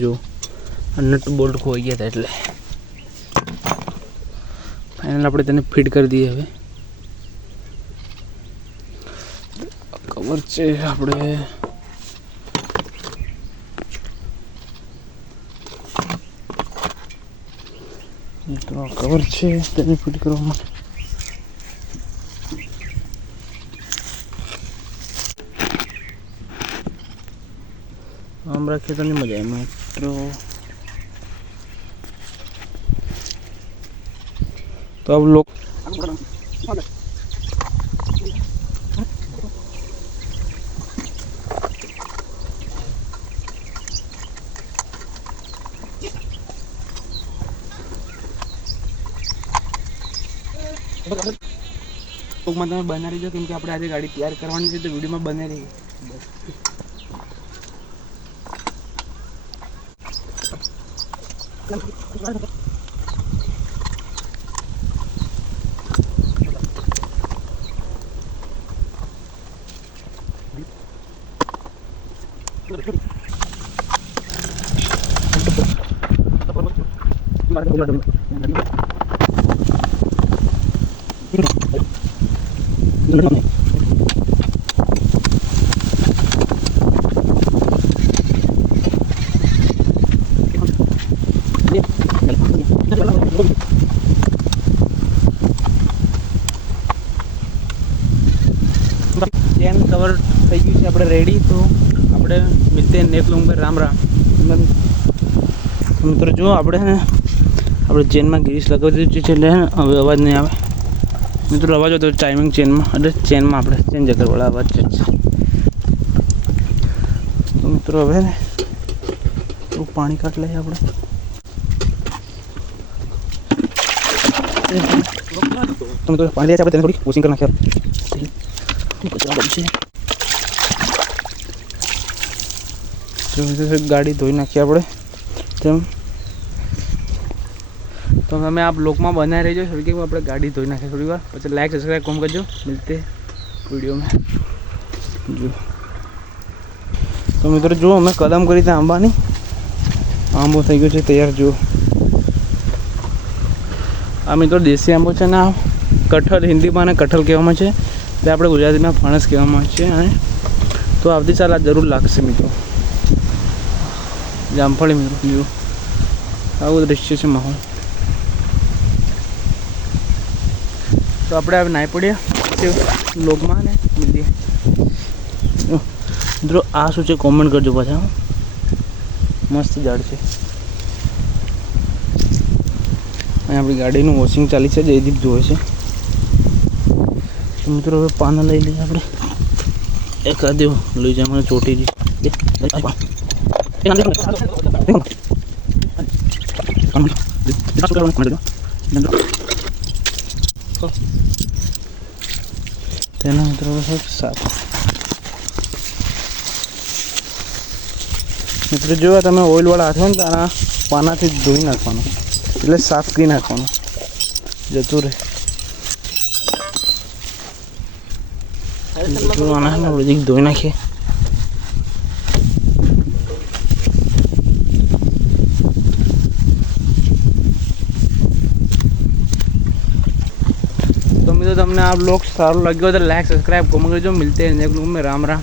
જો nut bolt ખોઈ ગયા હતા એટલે ફાઇનલ આપણે તેને ફિટ કરી દઈએ. હવે કવર છે આપણે કવર છે તેને ફિટ કરવા માટે. આમ રાખીએ તો નહીં મજા આવે મિત્રો. તો अब लोग ટૂંકમાં તમે બના રહીજો કેમ કે આપણે આજે ગાડી તૈયાર કરવાની છે તો વિડીયોમાં બને રહી. चैन कवर થઈ ગયું છે આપણે રેડી. તો આપણે મિલતે નેક્સ્ટ લોંગ પર રામ રામ. મિત્રો જો આપણે ચેનમાં ગ્રીસ લગાવી દીધું છે એટલે હવે અવાજ નહીં આવે. મિત્રો અવાજ હતો ટાઈમિંગ ચેનમાં એટલે ચેનમાં આપણે ચેન જગરવાળા અવાજ છે. તો મિત્રો હવે ને થોડું પાણી કાઢ લઈએ આપણે. તો મિત્રો પાણી આપણે તેને થોડી વોશિંગ કરી નાખ્યા. ગાડી ધોઈ નાખીએ આપણે તેમ. તો તમે આ બ્લોગમાં બનાવી રહેજો. થોડી કે આપણે ગાડી ધોઈ નાખીએ થોડી વાર પછી લાઈક સબસ્ક્રાઈબ કોમ કરજો. મિલતે વિડીયોમાં જો. તો મિત્રો જો અમે કદમ કરી ત્યાં આંબાની આંબો થઈ ગયો છે તૈયાર. જો આ મિત્રો દેશી આંબો છે ને આ કઠલ હિન્દીમાં અને કઠલ કહેવામાં છે તે આપણે ગુજરાતીમાં ફણસ કહેવામાં આવે છે. અને તો આવતી સાલ આ જરૂર લાગશે મિત્રો. જામફળી મિત્રો જો આવું દૃશ્ય છે માહોલ. તો આપણે હવે નાહી પડીએ લોગમાં ને મળીએ. મિત્રો આ શું છે કોમેન્ટ કરજો પાછા. મસ્ત ઝાડ છે. અહીં આપણી ગાડીનું વોશિંગ ચાલી છે જયદીપ જોવે છે. તો મિત્રો હવે પાના લઈ લઈએ આપણે. એકાદ લઈ જાય મને ચોટીજી તેના મિત્રો સાફ. મિત્રો જો તમે ઓઇલવાળા હાથ હોય ને તારા પાનાથી ધોઈ નાખવાનું એટલે સાફ કરી નાખવાનું જતું રહે. આપણે ધોઈ નાખીએ. તો મિત્રો તમને આ બ્લોગ સારો લાગ્યો તો લાઈક સબસ્ક્રાઈબ કોમેન્ટ કરજો. મિલતે हैं नेक्स्ट ब्लॉग में. राम राम.